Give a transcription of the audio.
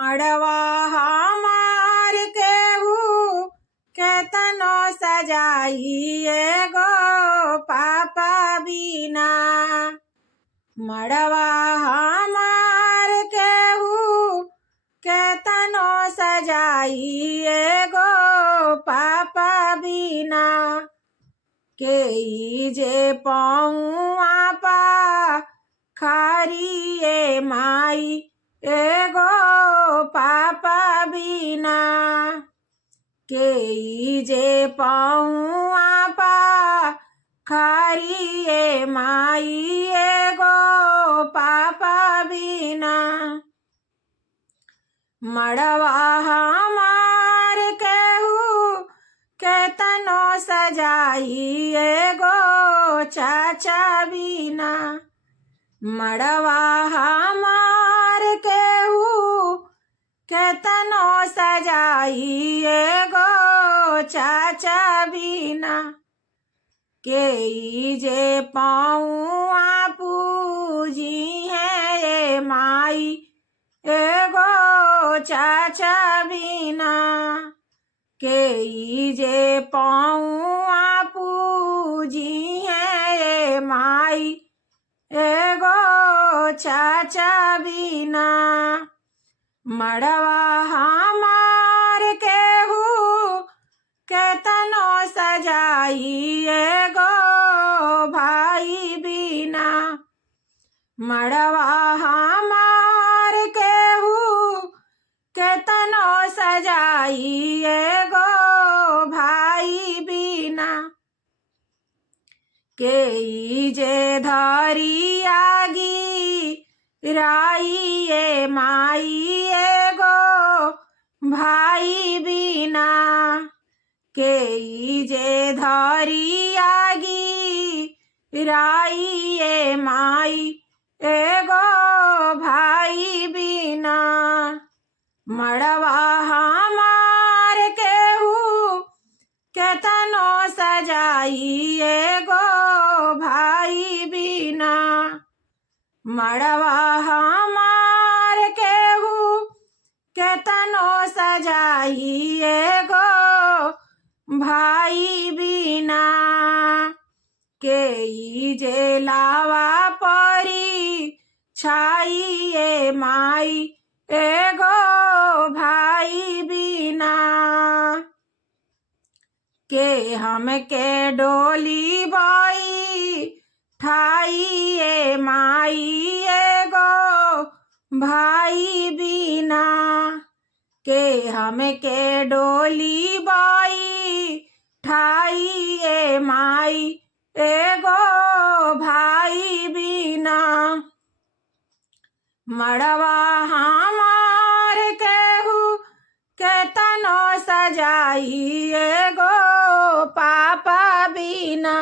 मड़वा हमार केहू केतनो सजाइए गो पापा बिना। मड़वा हमार केहू केतनो सजाइए गो पापा बिना। के जे पौआ पा खारिए माई एगो पापा बिना। के जे पौआ पा खारिए माई एगो पापा बिना। मड़वा हमार केहू केतनो सजाइए गो चाचा बिना। मड़वा हमार केहू केतनो सजाइए गो चाचा बिना। के जे पौआ पूजी है ये माई एगो चाचा बिना। के जे पौआ पूजी है ये माई एगो चाचा बिना। मड़वा हमार केहू केतनो सजाइए गो भाई बिना। मड़वा हमार केहू केतनो सजाइए गो भाई बिना। के जे धरी आगी राइए माई एगो भाई बिना। के जे धरी आगी राइए माई एगो भाई बिना। मड़वा हमार केहू केतनो सजाइए गो भाई बिना। मड़वा हमार केहू केतनो सजाइए गो भाई बिना। के जे लावा परी छाइए माई एगो भाई बिना। के हमके डोली बाई ठाइए माई एगो भाई बिना। के हमके डोली बाई ठाइए माई एगो भाई बिना। मड़वा हमार केहू केतनो सजाइए गो पापा बिना।